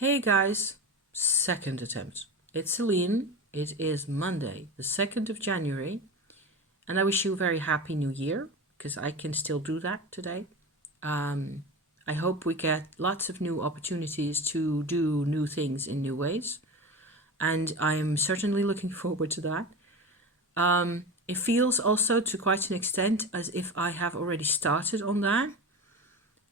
Hey guys, second attempt. It's Celine. It is Monday, the 2nd of January, and I wish you a very happy new year because I can still do that today. I hope we get lots of new opportunities to do new things in new ways, and I'm certainly looking forward to that. It feels also to quite an extent as if I have already started on that.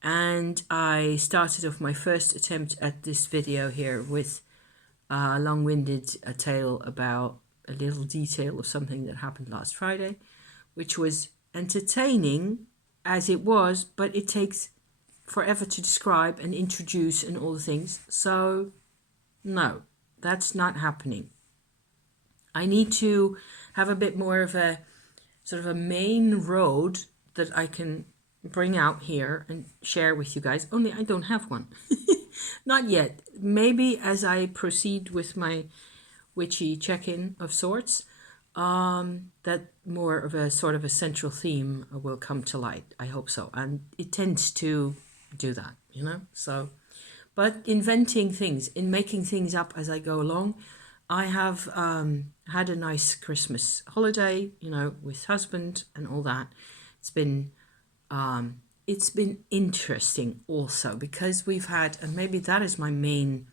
And I started off my first attempt at this video here with a long-winded tale about a little detail of something that happened last Friday, which was entertaining as it was, but it takes forever to describe and introduce and all the things. So no, that's not happening. I need to have a bit more of a sort of a main road that I can bring out here and share with you guys, only I don't have one. Not yet. Maybe as I proceed with my witchy check-in of sorts, that more of a sort of a central theme will come to light. I hope so. And it tends to do that, you know? So, but inventing things, in making things up as I go along, I have had a nice Christmas holiday, you know, with husband and all that. It's been interesting also because we've had, and maybe that is my main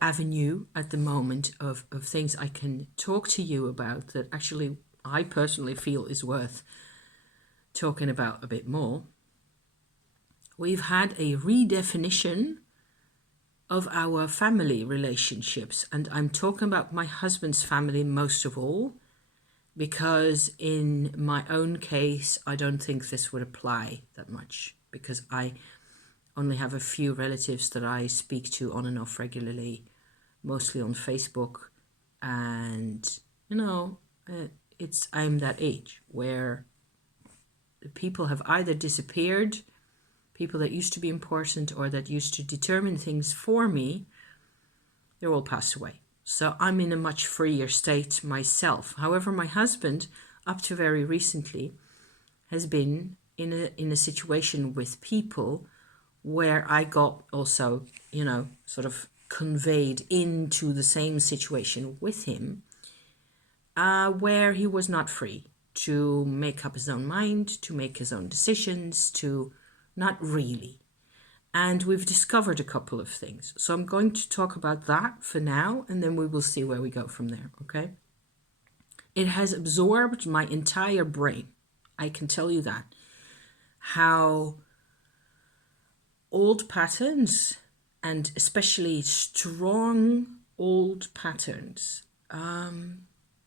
avenue at the moment of things I can talk to you about that actually I personally feel is worth talking about a bit more. We've had a redefinition of our family relationships, and I'm talking about my husband's family most of all, because in my own case, I don't think this would apply that much because I only have a few relatives that I speak to on and off regularly, mostly on Facebook. And, you know, I'm that age where people have either disappeared, people that used to be important or that used to determine things for me, they're all passed away. So I'm in a much freer state myself. However, my husband, up to very recently, has been in a situation with people where I got also, you know, sort of conveyed into the same situation with him, where he was not free to make up his own mind, to make his own decisions, to not really. And we've discovered a couple of things. So I'm going to talk about that for now, and then we will see where we go from there, okay? It has absorbed my entire brain. I can tell you that. How old patterns, and especially strong old patterns,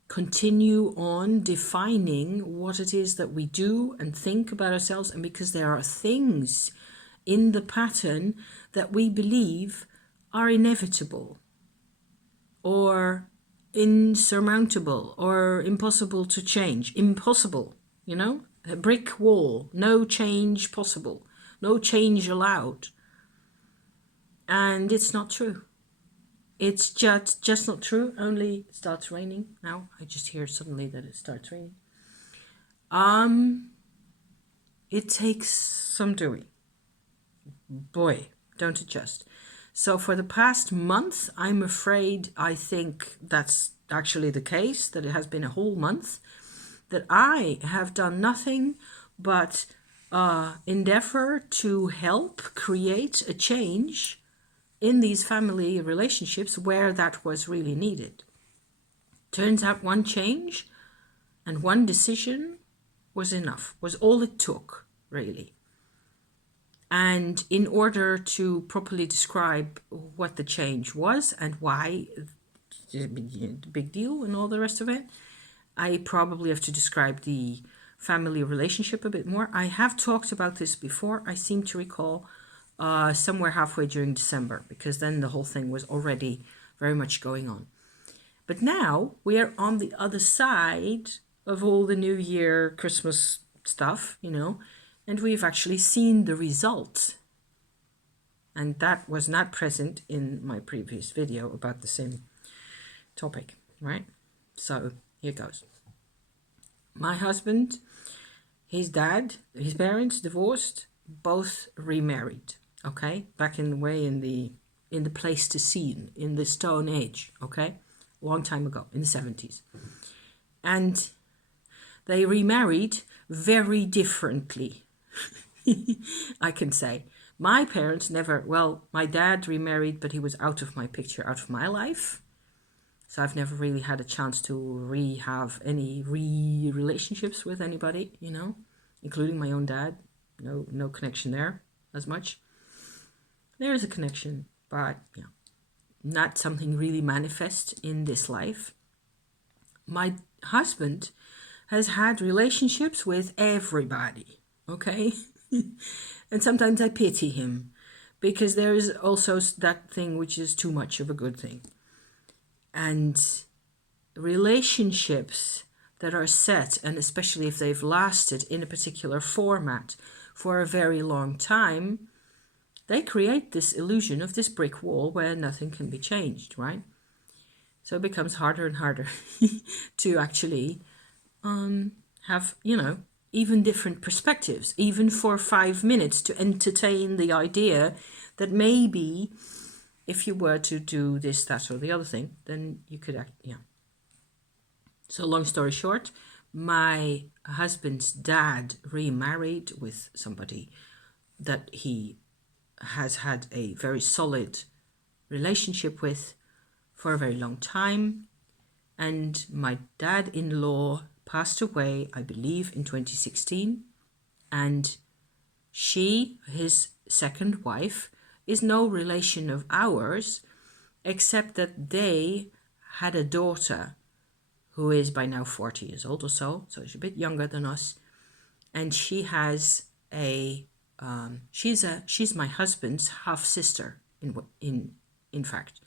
continue on defining what it is that we do and think about ourselves. And because there are things in the pattern that we believe are inevitable or insurmountable or impossible to change. Impossible, you know? A brick wall, no change possible, no change allowed. And it's not true. It's just not true. Only it starts raining now. I just hear suddenly that it starts raining. It takes some doing. Boy, don't adjust. So for the past month, I'm afraid, I think that's actually the case, that it has been a whole month, that I have done nothing but endeavor to help create a change in these family relationships where that was really needed. Turns out one change and one decision was enough, was all it took, really. And in order to properly describe what the change was and why, the big deal and all the rest of it, I probably have to describe the family relationship a bit more. I have talked about this before, I seem to recall, somewhere halfway during December, because then the whole thing was already very much going on. But now we are on the other side of all the New Year, Christmas stuff, you know, and we've actually seen the result. And that was not present in my previous video about the same topic, right? So here goes. My husband, his dad, his parents divorced, both remarried, okay? Back in the way in the in the Pleistocene, in the Stone Age, okay? Long time ago, in the 70s. And they remarried very differently, I can say. My parents never, well, my dad remarried, but he was out of my picture, out of my life. So I've never really had a chance to have any relationships with anybody, you know, including my own dad. No connection there as much. There is a connection, but yeah, not something really manifest in this life. My husband has had relationships with everybody, okay? And sometimes I pity him because there is also that thing which is too much of a good thing. And relationships that are set, and especially if they've lasted in a particular format for a very long time, they create this illusion of this brick wall where nothing can be changed, right? So it becomes harder and harder to actually have, you know, even different perspectives, even for 5 minutes, to entertain the idea that maybe if you were to do this, that, or the other thing, then you could act, yeah. So long story short, my husband's dad remarried with somebody that he has had a very solid relationship with for a very long time. And my dad-in-law passed away, I believe, in 2016. And she, his second wife, is no relation of ours, except that they had a daughter who is by now 40 years old or so she's a bit younger than us. And she has she's my husband's half sister. In fact,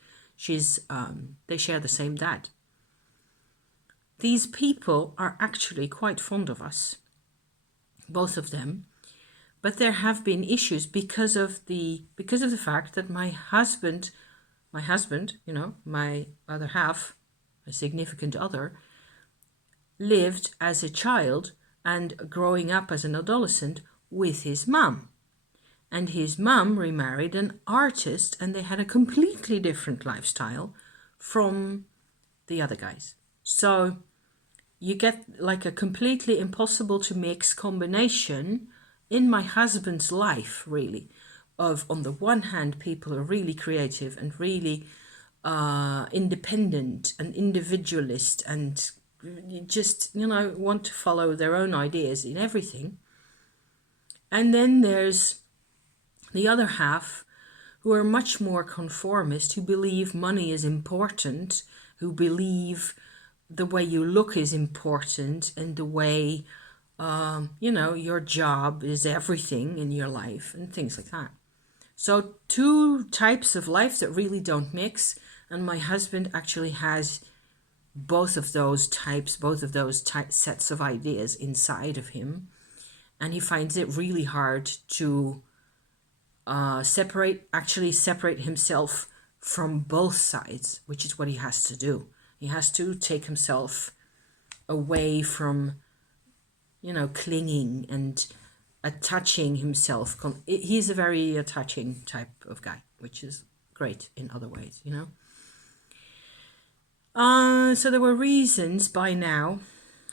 they share the same dad. These people are actually quite fond of us, both of them, but there have been issues because of the fact that my husband, you know, my other half, a significant other, lived as a child and growing up as an adolescent with his mum. And his mum remarried an artist, and they had a completely different lifestyle from the other guys. So you get like a completely impossible to mix combination in my husband's life, really, of on the one hand, people are really creative and really independent and individualist and just, you know, want to follow their own ideas in everything. And then there's the other half who are much more conformist, who believe money is important, who believe the way you look is important, and the way, you know, your job is everything in your life and things like that. So two types of life that really don't mix. And my husband actually has both of those sets of ideas inside of him. And he finds it really hard to separate himself from both sides, which is what he has to do. He has to take himself away from, you know, clinging and attaching himself. He's a very attaching type of guy, which is great in other ways, you know. So there were reasons by now,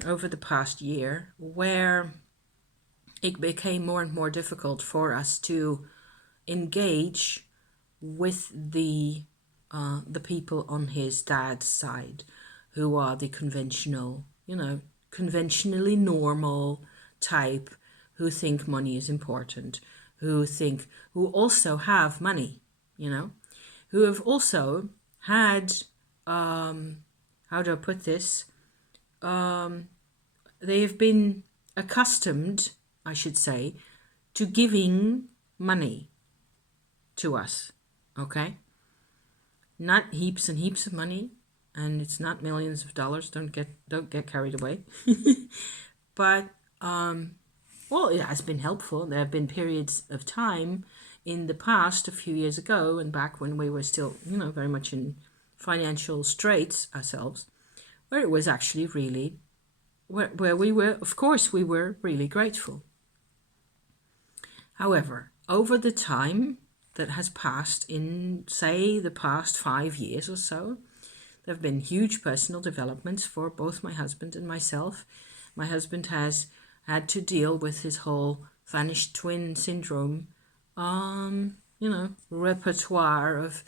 over the past year, where it became more and more difficult for us to engage with the people on his dad's side, who are the conventional, you know, conventionally normal type, who think money is important, who also have money, you know, who have also had, how do I put this? They have been accustomed, I should say, to giving money to us, okay? Not heaps and heaps of money, and it's not millions of dollars. Don't get carried away. But well, it has been helpful. There have been periods of time in the past, a few years ago, and back when we were still, you know, very much in financial straits ourselves, where it was actually really, where we were, of course, we were really grateful. However, over the time, that has passed in, say, the past 5 years or so. There have been huge personal developments for both my husband and myself. My husband has had to deal with his whole vanished twin syndrome, repertoire of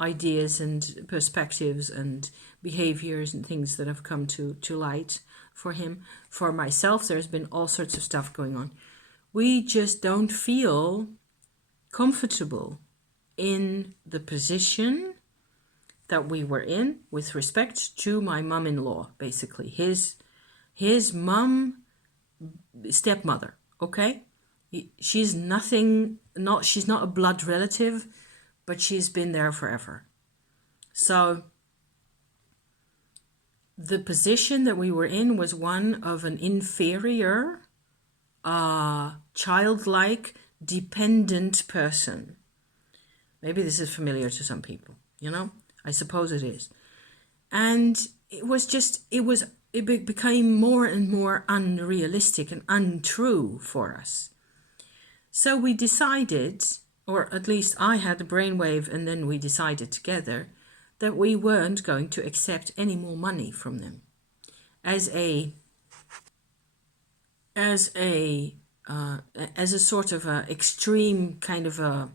ideas and perspectives and behaviors and things that have come to light for him. For myself, there's been all sorts of stuff going on. We just don't feel comfortable in the position that we were in with respect to my mum-in-law, basically his stepmother. Okay, she's she's not a blood relative, but she's been there forever. So the position that we were in was one of an inferior, childlike, dependent person. Maybe this is familiar to some people, I suppose it is. And it became more and more unrealistic and untrue for us. So we decided, or at least I had a brainwave, and then we decided together that we weren't going to accept any more money from them as a sort of a extreme kind of a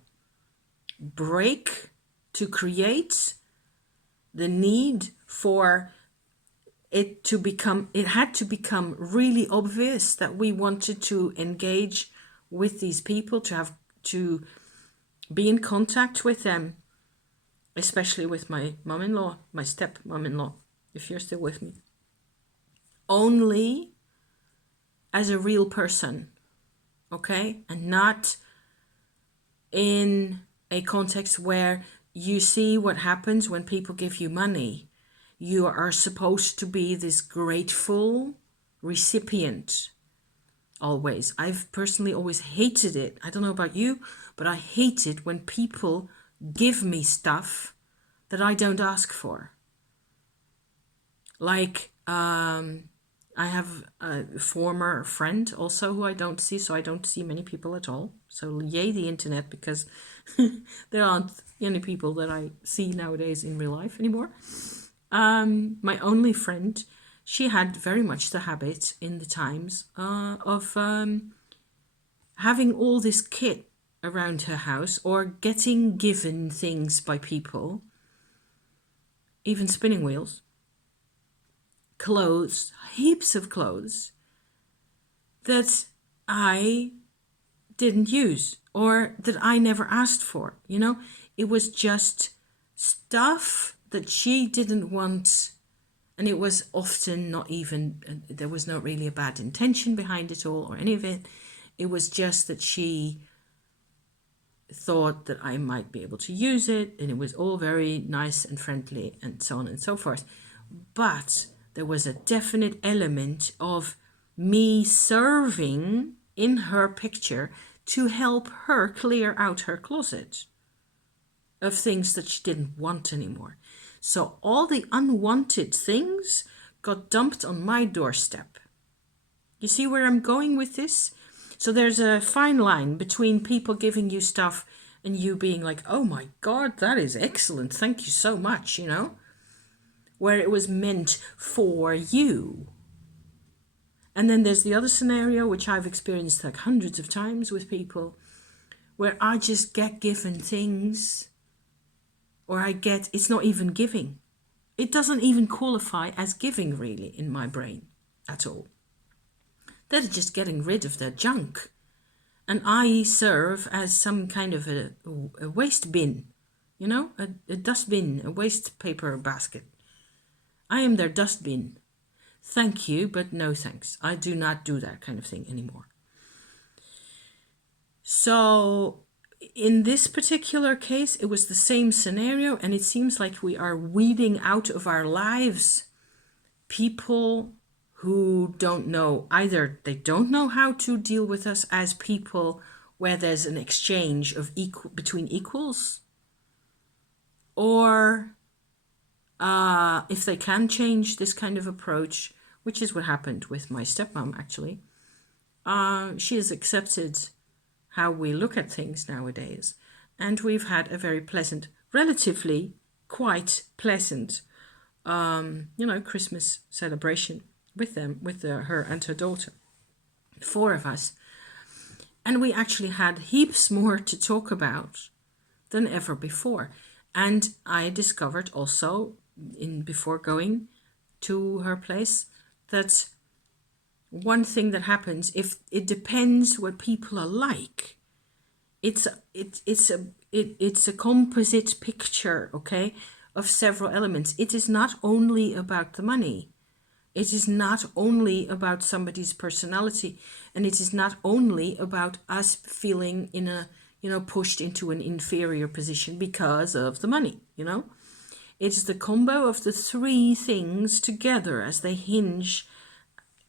break to create the need for it had to become really obvious that we wanted to engage with these people, to be in contact with them, especially with my mum-in-law, my step-mum-in-law, if you're still with me, only as a real person, okay? And not in a context where you see what happens when people give you money. You are supposed to be this grateful recipient always. I've personally always hated it. I don't know about you, but I hate it when people give me stuff that I don't ask for. Like, I have a former friend also who I don't see, so I don't see many people at all. So yay the internet, because there aren't any people that I see nowadays in real life anymore. My only friend, she had very much the habit in the times of having all this kit around her house, or getting given things by people, even spinning wheels, clothes, heaps of clothes that I didn't use or that I never asked for. It was just stuff that she didn't want, and it was often not even, there was not really a bad intention behind it all or any of it. It was just that she thought that I might be able to use it, and it was all very nice and friendly and so on and so forth. But there was a definite element of me serving in her picture to help her clear out her closet of things that she didn't want anymore. So all the unwanted things got dumped on my doorstep. You see where I'm going with this? So there's a fine line between people giving you stuff and you being like, oh my God, that is excellent. Thank you so much, where it was meant for you. And then there's the other scenario, which I've experienced like hundreds of times with people, where I just get given things, or it's not even giving. It doesn't even qualify as giving really in my brain at all. They're just getting rid of their junk. And I serve as some kind of a waste bin, a dustbin, a waste paper basket. I am their dustbin. Thank you, but no thanks. I do not do that kind of thing anymore. So in this particular case, it was the same scenario, and it seems like we are weeding out of our lives people who don't know, either they don't know how to deal with us as people where there's an exchange of between equals, or if they can change this kind of approach, which is what happened with my stepmom actually. She has accepted how we look at things nowadays, and we've had a very pleasant, relatively quite pleasant, Christmas celebration with them, with her and her daughter, 4 of us. And we actually had heaps more to talk about than ever before. And I discovered also, before going to her place, that one thing that happens, if it depends what people are like, it's a composite picture, okay, of several elements. It is not only about the money. It is not only about somebody's personality, and it is not only about us feeling pushed into an inferior position because of the money, It's the combo of the 3 things together as they hinge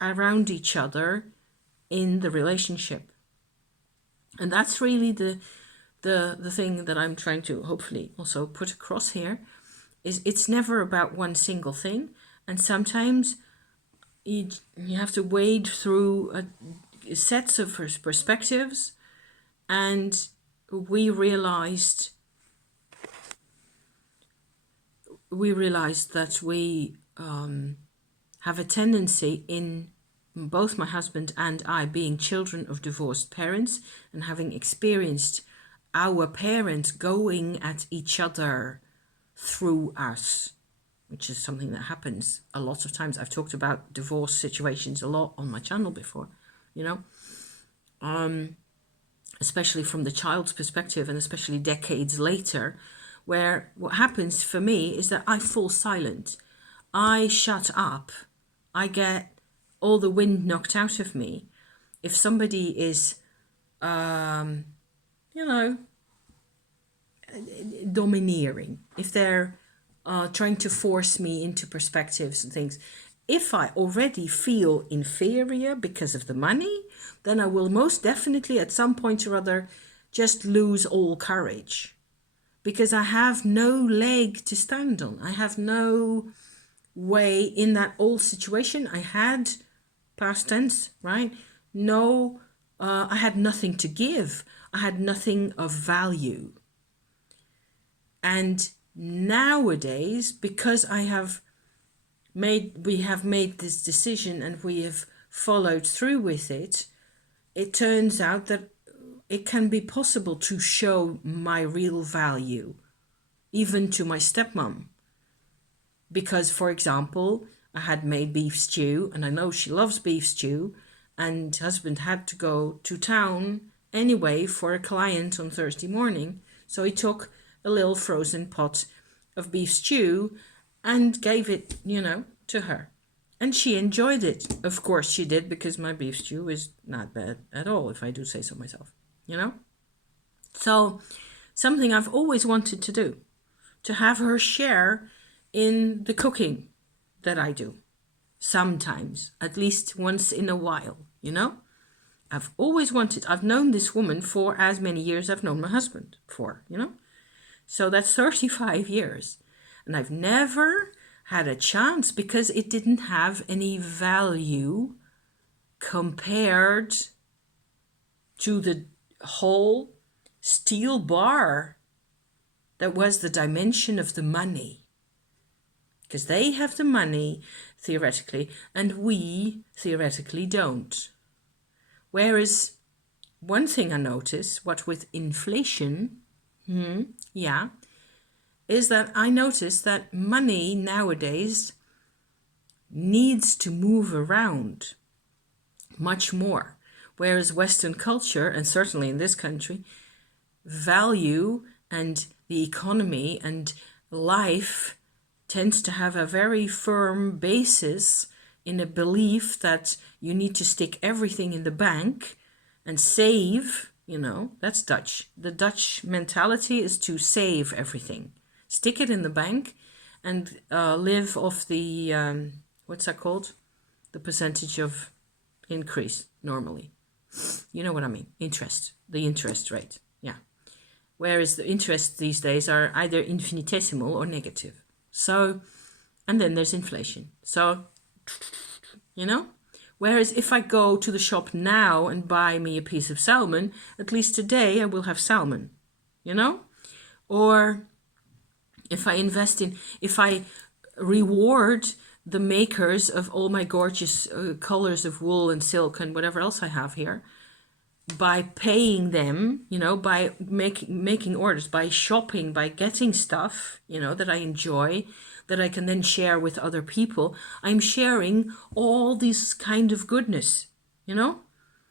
around each other in the relationship. And that's really the thing that I'm trying to hopefully also put across here, is it's never about one single thing. And sometimes you have to wade through sets of perspectives, and we realized that we have a tendency, in both my husband and I being children of divorced parents and having experienced our parents going at each other through us, which is something that happens a lot of times. I've talked about divorce situations a lot on my channel before, especially from the child's perspective, and especially decades later, where what happens for me is that I fall silent. I shut up. I get all the wind knocked out of me. If somebody is, domineering, if they're trying to force me into perspectives and things, if I already feel inferior because of the money, then I will most definitely at some point or other just lose all courage, because I have no leg to stand on. I have no way in that old situation I had, past tense, right? No, I had nothing to give. I had nothing of value. And nowadays, because we have made this decision and we have followed through with it, it turns out that it can be possible to show my real value, even to my stepmom. Because, for example, I had made beef stew, and I know she loves beef stew, and husband had to go to town anyway for a client on Thursday morning. So he took a little frozen pot of beef stew and gave it, to her. And she enjoyed it. Of course she did, because my beef stew is not bad at all, if I do say so myself, So something I've always wanted to do, to have her share in the cooking that I do. Sometimes, at least once in a while, I've always wanted. I've known this woman for as many years I've known my husband for, So that's 35 years. And I've never had a chance, because it didn't have any value compared to the whole steel bar that was the dimension of the money. Because they have the money, theoretically, and we, theoretically, don't. Whereas, one thing I notice, what with inflation, is that I notice that money nowadays needs to move around much more. Whereas Western culture, and certainly in this country, value and the economy and life tends to have a very firm basis in a belief that you need to stick everything in the bank and save, that's Dutch. The Dutch mentality is to save everything. Stick it in the bank and live off the, what's that called? The percentage of increase normally. You know what I mean? Interest, the interest rate, yeah. Whereas the interest these days are either infinitesimal or negative. So, and then there's inflation. So, Whereas if I go to the shop now and buy me a piece of salmon, at least today I will have salmon, Or if I reward the makers of all my gorgeous colors of wool and silk and whatever else I have here by paying them, you know, by making orders, by shopping, by getting stuff, you know, that I enjoy, that I can then share with other people. I'm sharing all this kind of goodness, you know,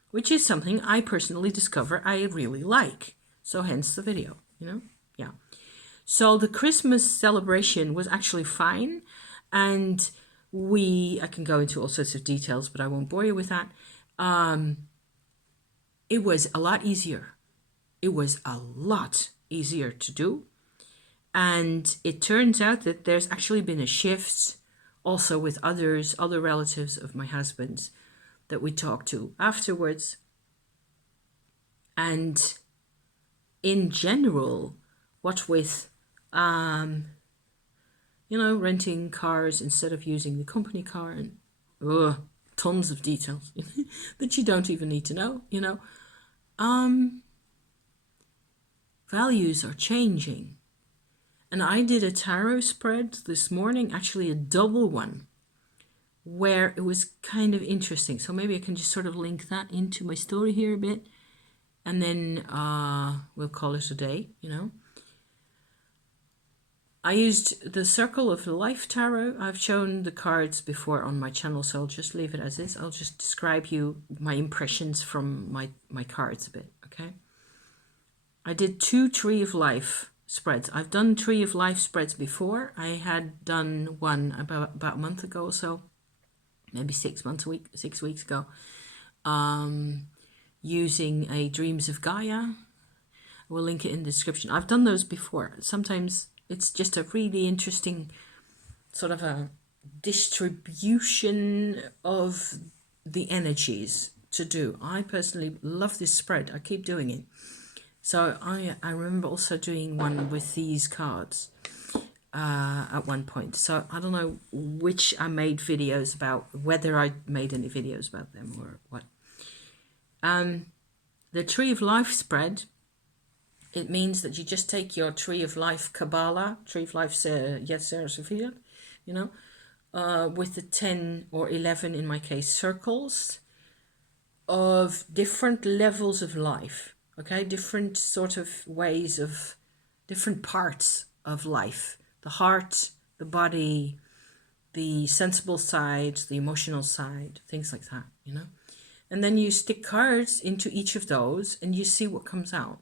which is something I personally discover I really like. So hence the video, you know, yeah. So the Christmas celebration was actually fine. And I can go into all sorts of details, but I won't bore you with that. It was a lot easier. It was a lot easier to do. And it turns out that there's actually been a shift also with other relatives of my husband's that we talked to afterwards. And in general, what with, you know, renting cars instead of using the company car and tons of details that you don't even need to know, you know. Values are changing. And I did a tarot spread this morning, actually a double one, where it was kind of interesting. So maybe I can just sort of link that into my story here a bit. And then we'll call it a day, you know. I used the Circle of Life Tarot. I've shown the cards before on my channel, so I'll just leave it as is. I'll just describe you my impressions from my cards a bit, okay? I did 2 Tree of Life spreads. I've done Tree of Life spreads before. I had done one about a month ago or so, maybe 6 weeks ago, using a Dreams of Gaia. We'll link it in the description. I've done those before. Sometimes it's just a really interesting sort of a distribution of the energies to do. I personally love this spread. I keep doing it. So I remember also doing one with these cards at one point. So I don't know which I made videos about, whether I made any videos about them or what. The Tree of Life spread, it means that you just take your Tree of Life Kabbalah, Tree of Life Yetzer Sophia, you know, with the 10 or 11, in my case, circles of different levels of life, okay? Different sort of ways of, different parts of life. The heart, the body, the sensible side, the emotional side, things like that, you know? And then you stick cards into each of those and you see what comes out.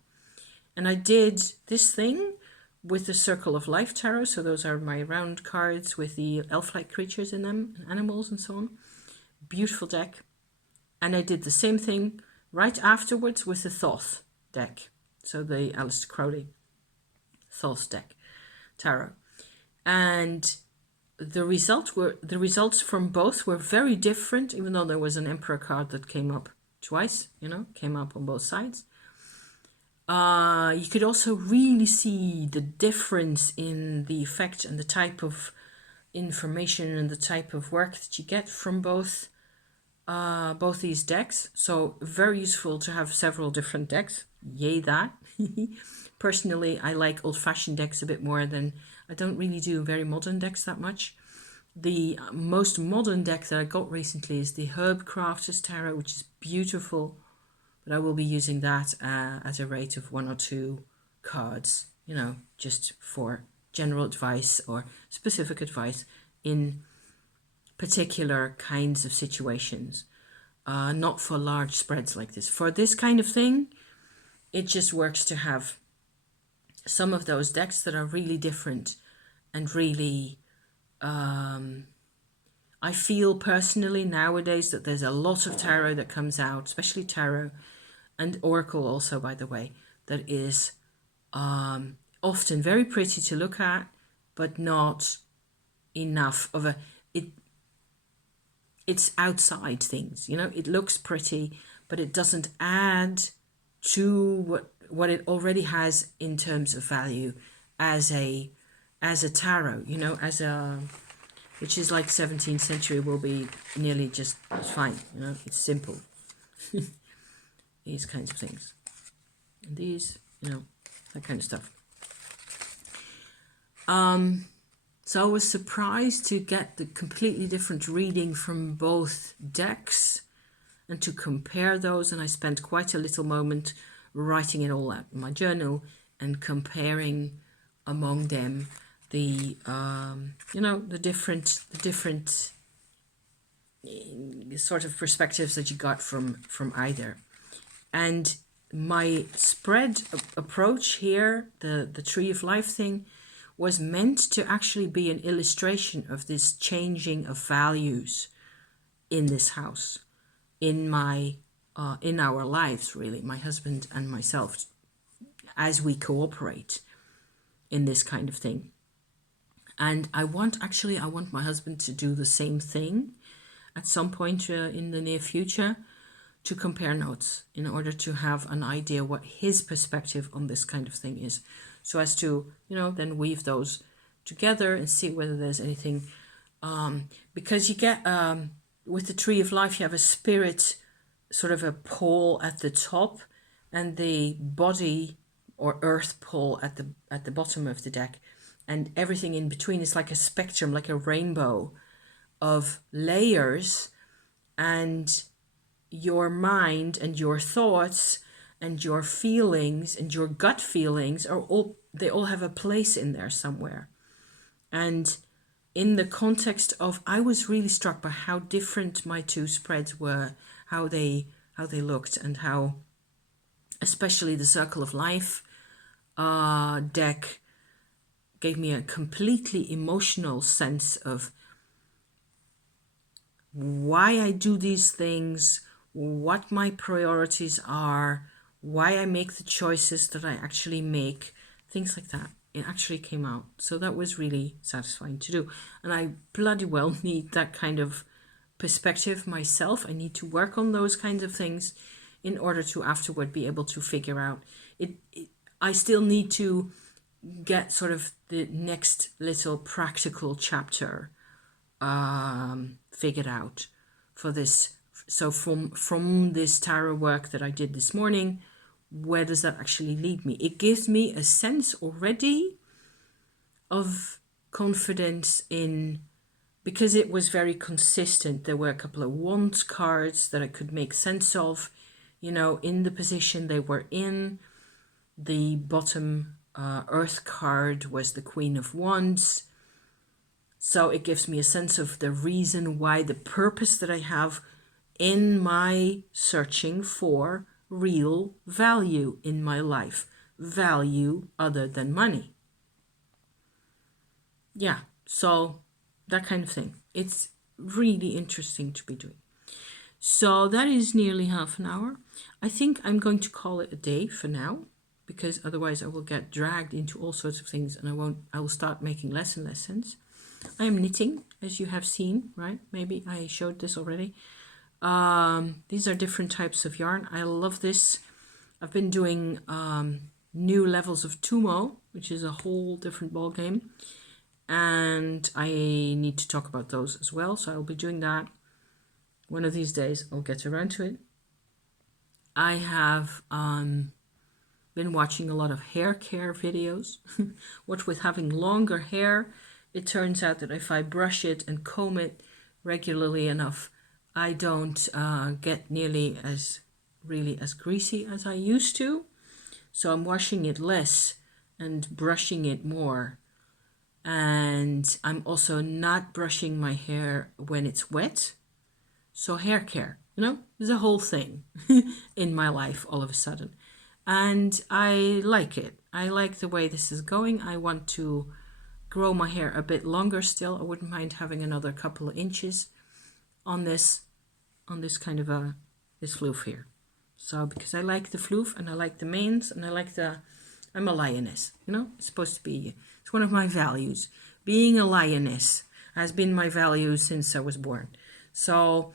And I did this thing with the Circle of Life Tarot. So those are my round cards with the elf-like creatures in them, and animals and so on. Beautiful deck. And I did the same thing right afterwards with the Thoth deck. So the Aleister Crowley Thoth deck tarot. And the results from both were very different, even though there was an Emperor card that came up twice, you know, came up on both sides. You could also really see the difference in the effect and the type of information and the type of work that you get from both these decks. So very useful to have several different decks. Yay that. Personally, I like old-fashioned decks a bit more than, I don't really do very modern decks that much. The most modern deck that I got recently is the Herb Crafters Tarot, which is beautiful. But I will be using that at a rate of 1 or 2 cards, you know, just for general advice or specific advice in particular kinds of situations, not for large spreads like this. For this kind of thing, it just works to have some of those decks that are really different and really, I feel personally nowadays that there's a lot of tarot that comes out, especially tarot, and Oracle also, by the way, that is often very pretty to look at, but not enough of a, it's outside things, you know, it looks pretty, but it doesn't add to what it already has in terms of value as a tarot, you know, as a, which is like 17th century will be nearly just fine, you know, it's simple. These kinds of things. And these, you know, that kind of stuff. So I was surprised to get the completely different reading from both decks and to compare those. And I spent quite a little moment writing it all out in my journal and comparing among them the the different sort of perspectives that you got from either. And my spread approach here, the Tree of Life thing, was meant to actually be an illustration of this changing of values in this house, in our lives, really, my husband and myself, as we cooperate in this kind of thing. And I want my husband to do the same thing at some point in the near future, to compare notes in order to have an idea what his perspective on this kind of thing is, so as to then weave those together and see whether there's anything, because you get with the Tree of Life, you have a spirit, sort of a pole at the top, and the body or earth pole at the bottom of the deck, and everything in between is like a spectrum, like a rainbow of layers. And your mind and your thoughts and your feelings and your gut feelings they all have a place in there somewhere. And in the context of, I was really struck by how different my two spreads were, how they looked, and how especially the Circle of Life deck gave me a completely emotional sense of why I do these things, what my priorities are, why I make the choices that I actually make, things like that. It actually came out. So that was really satisfying to do. And I bloody well need that kind of perspective myself. I need to work on those kinds of things in order to afterward be able to figure out it. I still need to get sort of the next little practical chapter figured out for this. So from this tarot work that I did this morning, where does that actually lead me? It gives me a sense already of confidence in, because it was very consistent. There were a couple of Wands cards that I could make sense of, in the position they were in. The bottom Earth card was the Queen of Wands. So it gives me a sense of the reason why, the purpose that I have in my searching for real value in my life, value other than money. Yeah, so that kind of thing. It's really interesting to be doing. So that is nearly half an hour. I think I'm going to call it a day for now, because otherwise I will get dragged into all sorts of things and I will start making less and less sense. I am knitting, as you have seen, right? Maybe I showed this already. These are different types of yarn. I love this. I've been doing new levels of Tumo, which is a whole different ball game, and I need to talk about those as well. So I'll be doing that one of these days. I'll get around to it. I have been watching a lot of hair care videos. What with having longer hair, it turns out that if I brush it and comb it regularly enough, I don't get nearly as greasy as I used to. So I'm washing it less and brushing it more. And I'm also not brushing my hair when it's wet. So hair care, there's a whole thing in my life all of a sudden. And I like it. I like the way this is going. I want to grow my hair a bit longer still. I wouldn't mind having another couple of inches on this kind of this floof here. So because I like the floof and I like the manes and I'm a lioness, it's supposed to be, it's one of my values. Being a lioness has been my value since I was born. So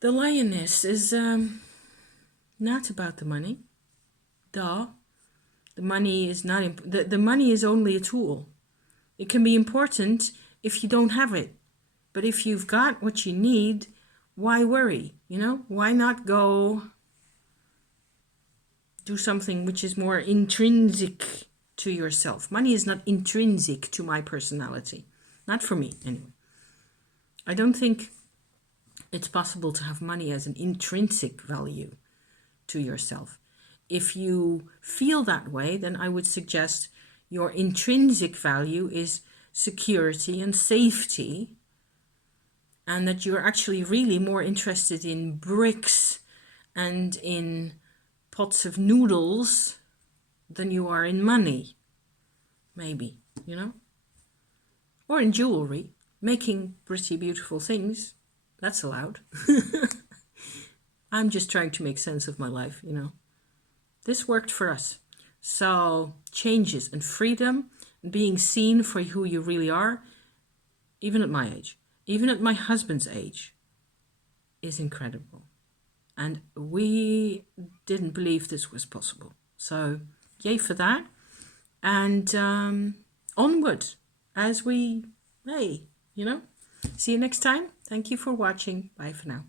the lioness is not about the money. The money is not, the money is only a tool. It can be important if you don't have it. But if you've got what you need, why worry? Why not go do something which is more intrinsic to yourself. Money is not intrinsic to my personality. Not for me, anyway. I don't think it's possible to have money as an intrinsic value to yourself. If you feel that way, then I would suggest your intrinsic value is security and safety, and that you're actually really more interested in bricks and in pots of noodles than you are in money, maybe, you know? Or in jewelry, making pretty beautiful things, that's allowed. I'm just trying to make sense of my life, you know? This worked for us. So changes and freedom, being seen for who you really are, even at my age, even at my husband's age, is incredible. And we didn't believe this was possible. So yay for that. And onward as we may, you know. See you next time. Thank you for watching. Bye for now.